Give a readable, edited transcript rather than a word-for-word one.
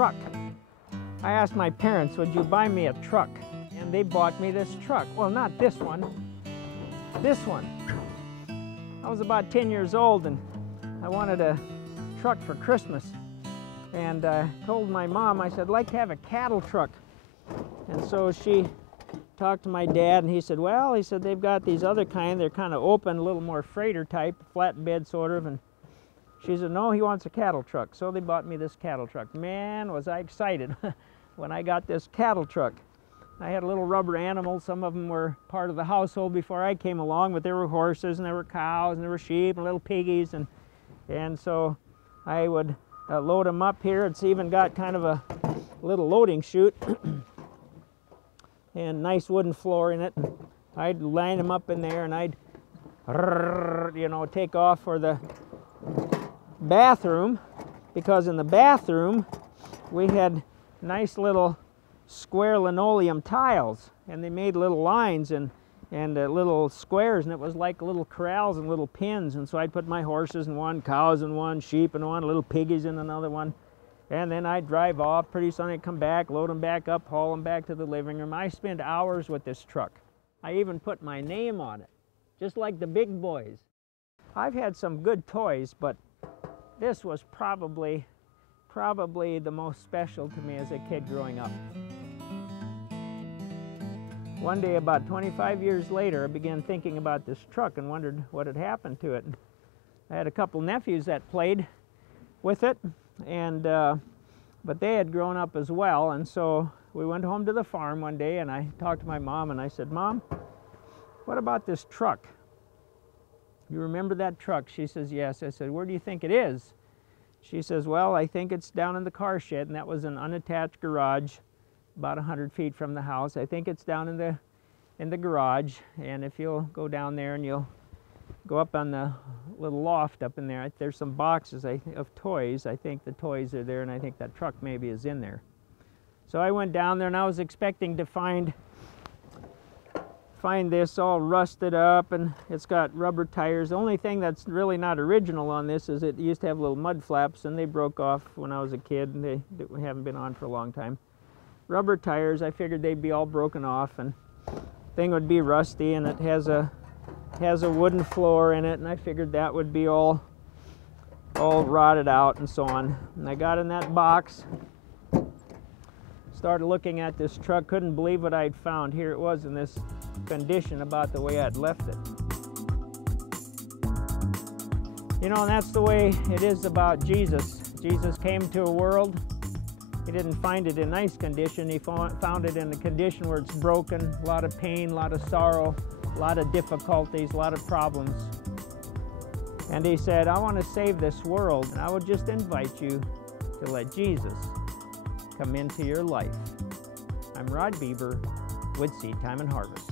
truck. I asked my parents, would you buy me a truck? And they bought me this truck. Well, not this one, this one. I was about 10 years old and I wanted a truck for Christmas. And I told my mom, I said, I'd like to have a cattle truck. And so she talked to my dad and he said, well, he said, they've got these other kind, they're kind of open, a little more freighter type, flatbed sort of. And she said, no, he wants a cattle truck. So they bought me this cattle truck. Man, was I excited when I got this cattle truck. I had little rubber animals. Some of them were part of the household before I came along, but there were horses and there were cows and there were sheep and little piggies. And so I would load them up here. It's even got kind of a little loading chute and nice wooden floor in it. I'd line them up in there and I'd, take off for the bathroom, because in the bathroom we had nice little square linoleum tiles, and they made little lines and little squares, and it was like little corrals and little pens. And so I'd put my horses in one, cows in one, sheep in one, little piggies in another one, and then I'd drive off. Pretty soon I'd come back, load them back up, haul them back to the living room. I spent hours with this truck. I even put my name on it, just like the big boys. I've had some good toys, but this was probably the most special to me as a kid growing up. One day, about 25 years later, I began thinking about this truck and wondered what had happened to it. I had a couple nephews that played with it, and but they had grown up as well, and so we went home to the farm one day and I talked to my mom and I said, Mom, what about this truck? You remember that truck? She says, yes. I said, where do you think it is? She says, well, I think it's down in the car shed, and that was an unattached garage about 100 feet from the house. I think it's down in the garage, and if you'll go down there and you'll go up on the little loft up in there, there's some boxes of toys. I think the toys are there, and I think that truck maybe is in there. So I went down there and I was expecting to find this all rusted up, and it's got rubber tires. The only thing that's really not original on this is it used to have little mud flaps, and they broke off when I was a kid, and they haven't been on for a long time. Rubber tires, I figured they'd be all broken off and thing would be rusty, and it has a wooden floor in it, and I figured that would be all rotted out and so on. And I got in that box, started looking at this truck, couldn't believe what I'd found. Here it was in this condition, about the way I'd left it. You know, and that's the way it is about Jesus. Jesus came to a world. He didn't find it in nice condition. He found it in a condition where it's broken, a lot of pain, a lot of sorrow, a lot of difficulties, a lot of problems. And he said, I want to save this world, and I would just invite you to let Jesus come into your life. I'm Rod Bieber with Seed Time and Harvest.